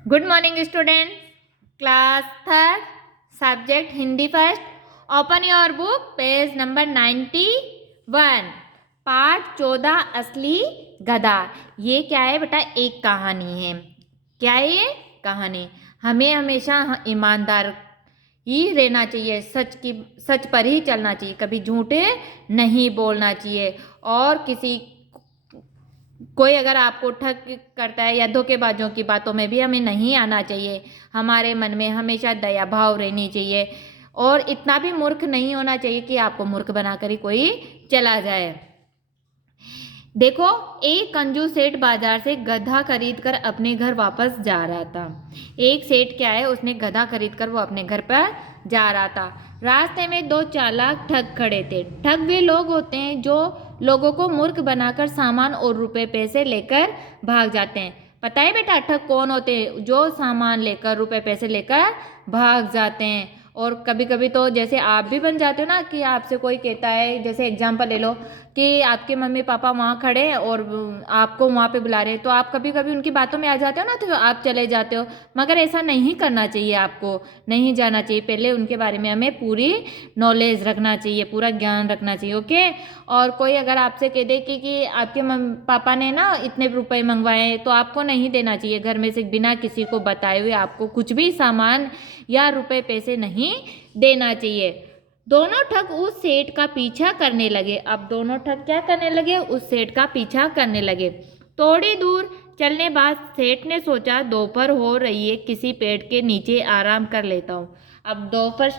Good morning student. Class third, subject Hindi first. Open your book, page number 91। पाठ 14, असली गधा। ये क्या है बेटा? एक कहानी है। क्या है ये कहानी? हमें हमेशा ईमानदार ही रहना चाहिए, सच पर ही चलना चाहिए, कभी झूठे नहीं बोलना चाहिए। और कोई अगर आपको ठग करता है या धोखेबाजों की बातों में भी हमें नहीं आना चाहिए। हमारे मन में हमेशा दया भाव रहनी चाहिए और इतना भी मूर्ख नहीं होना चाहिए कि आपको मूर्ख बनाकर ही कोई चला जाए। देखो, एक कंजूस सेठ बाजार से गधा खरीद कर अपने घर वापस जा रहा था। एक सेठ क्या है, उसने गधा खरीद कर वो अपने घर पर जा रहा था। रास्ते में दो चालाक ठग खड़े थे। ठग वे लोग होते हैं जो लोगों को मूर्ख बनाकर सामान और रुपए पैसे लेकर भाग जाते हैं। पता है बेटा ठग कौन होते हैं? जो सामान लेकर रुपए पैसे लेकर भाग जाते हैं। और कभी कभी तो जैसे आप भी बन जाते हो ना, कि आपसे कोई कहता है, जैसे एग्जांपल ले लो कि आपके मम्मी पापा वहाँ खड़े हैं और आपको वहाँ पे बुला रहे हैं, तो आप कभी कभी उनकी बातों में आ जाते हो ना, तो आप चले जाते हो। मगर ऐसा नहीं करना चाहिए, आपको नहीं जाना चाहिए। पहले उनके बारे में हमें पूरी नॉलेज रखना चाहिए, पूरा ज्ञान रखना चाहिए। ओके। और कोई अगर आपसे कह दे कि आपके मम्मी पापा ने ना इतने रुपए मंगवाए हैं, तो आपको नहीं देना चाहिए। घर में से बिना किसी को बताए हुए आपको कुछ भी सामान या रुपए पैसे नहीं देना चाहिए। दोनों ठग उस सेठ का पीछा करने लगे। अब दोनों ठग क्या करने लगे? उस सेठ का पीछा करने लगे। थोड़ी दूर चलने बाद सेठ ने सोचा दोपहर हो रही है, किसी पेड़ के नीचे आराम कर लेता हूँ। अब दोपहर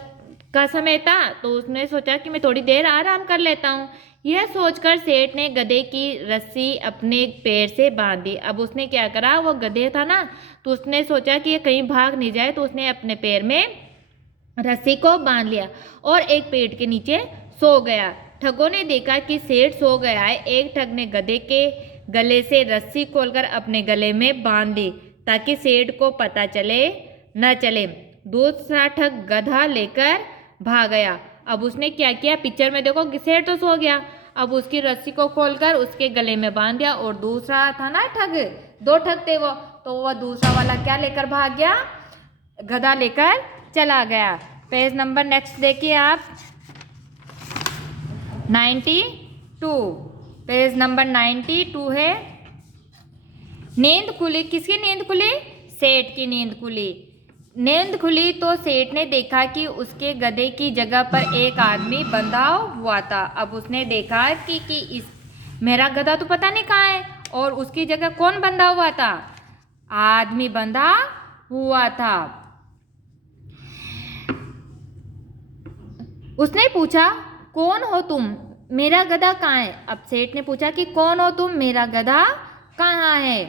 का समय था तो उसने सोचा कि मैं थोड़ी देर आराम कर लेता हूँ। यह सोचकर सेठ ने गधे की रस्सी अपने पैर से बांध दी। अब उसने क्या करा, वो गधे था ना, तो उसने सोचा कि ये कहीं भाग नहीं जाए, तो उसने अपने पैर में रस्सी को बांध लिया और एक पेड़ के नीचे सो गया। ठगों ने देखा कि सेठ सो गया है। एक ठग ने गधे के गले से रस्सी खोलकर अपने गले में बांध दी ताकि सेठ को पता चले न चले। दूसरा ठग गधा लेकर भाग गया। अब उसने क्या किया, पिक्चर में देखो, सेठ तो सो गया, अब उसकी रस्सी को खोलकर उसके गले में बांध दिया। और दूसरा था ना ठग, दो ठग थे वो, तो वह दूसरा वाला क्या लेकर भाग गया? गधा लेकर चला गया। पेज नंबर नेक्स्ट देखिए आप, 92। पेज नंबर 92 है। नींद खुली। किसकी नींद खुली? सेठ की नींद खुली। नींद खुली तो सेठ ने देखा कि उसके गधे की जगह पर एक आदमी बंधा हुआ था। अब उसने देखा कि इस मेरा गधा तो पता नहीं कहाँ है, और उसकी जगह कौन बंधा हुआ था? आदमी बंधा हुआ था। उसने पूछा, कौन हो तुम? मेरा गधा कहाँ है? अब सेठ ने पूछा कि कौन हो तुम, मेरा गधा कहाँ है?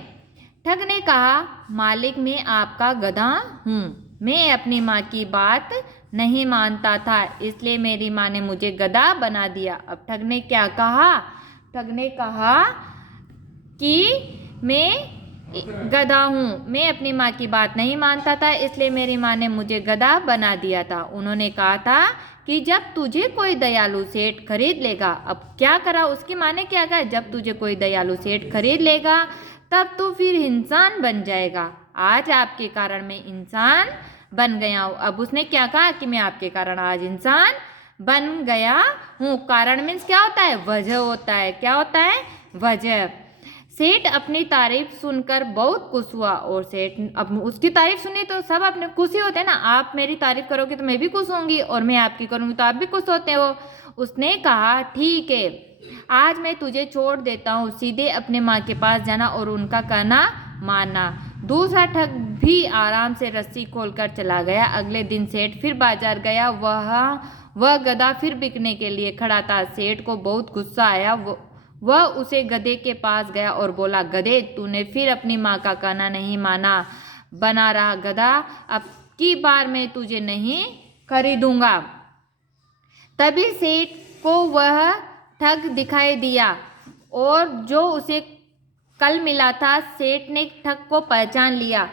ठग ने कहा, मालिक मैं आपका गधा हूँ। मैं अपनी माँ की बात नहीं मानता था, इसलिए मेरी माँ ने मुझे गधा बना दिया। अब ठग ने क्या कहा? ठग ने कहा कि मैं गधा हूँ, मैं अपनी माँ की बात नहीं मानता था, इसलिए मेरी माँ ने मुझे गधा बना दिया था। उन्होंने कहा था कि जब तुझे कोई दयालु सेठ खरीद लेगा। अब क्या करा उसकी माँ ने? क्या कहा, जब तुझे कोई दयालु सेठ खरीद लेगा तब तो फिर इंसान बन जाएगा। आज आपके कारण मैं इंसान बन गया हूँ। अब उसने क्या कहा कि मैं आपके कारण आज इंसान बन गया हूँ। कारण मीन्स क्या होता है? वजह होता है। क्या होता है? वजह। सेठ अपनी तारीफ सुनकर बहुत खुश हुआ। और सेठ अब उसकी तारीफ सुनी तो सब अपने खुशी होते हैं ना। आप मेरी तारीफ करोगे तो मैं भी खुश होंगी, और मैं आपकी करूँगी तो आप भी खुश होते हो। उसने कहा, ठीक है, आज मैं तुझे छोड़ देता हूँ, सीधे अपने माँ के पास जाना और उनका कहना मानना। दूसरा ठग भी आराम से रस्सी खोलकर चला गया। अगले दिन सेठ फिर बाजार गया। वह गधा फिर बिकने के लिए खड़ा था। सेठ को बहुत गुस्सा आया। वह उसे गधे के पास गया और बोला, गधे, तूने फिर अपनी माँ का कहना नहीं माना। बना रहा गधा, अब की बार मैं तुझे नहीं खरीदूंगा। तभी सेठ को वह ठग दिखाई दिया, और जो उसे कल मिला था। सेठ ने ठग को पहचान लिया।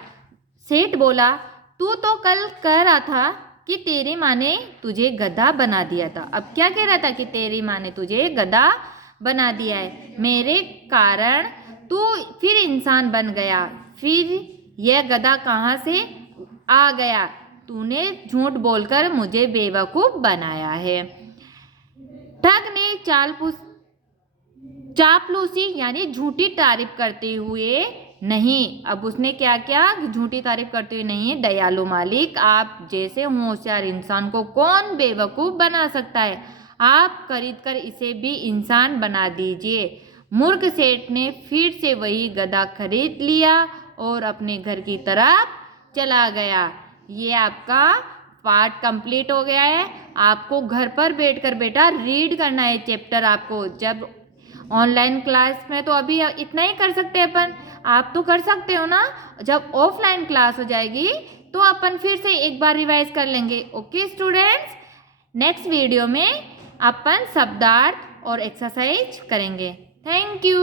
सेठ बोला, तू तो कल कह रहा था कि तेरी माँ ने तुझे गधा बना दिया था। अब क्या कह रहा था? कि तेरी माँ ने तुझे गधा बना दिया है, मेरे कारण तू फिर इंसान बन गया। फिर यह गधा कहाँ से आ गया? तूने झूठ बोलकर मुझे बेवकूफ़ बनाया है। ठग ने चापलूसी यानी झूठी तारीफ करते हुए नहीं, अब उसने क्या किया? झूठी तारीफ करते हुए नहीं, दयालु मालिक आप जैसे होशियार इंसान को कौन बेवकूफ़ बना सकता है? आप खरीद कर इसे भी इंसान बना दीजिए। मूर्ख सेठ ने फिर से वही गधा खरीद लिया और अपने घर की तरफ चला गया। ये आपका पार्ट कंप्लीट हो गया है। आपको घर पर बैठकर बेटा रीड करना है चैप्टर। आपको जब ऑनलाइन क्लास में तो अभी इतना ही कर सकते हैं अपन, आप तो कर सकते हो ना। जब ऑफलाइन क्लास हो जाएगी तो अपन फिर से एक बार रिवाइज कर लेंगे। ओके स्टूडेंट्स, नेक्स्ट वीडियो में अपन शब्दार्थ और एक्सरसाइज करेंगे। Thank you.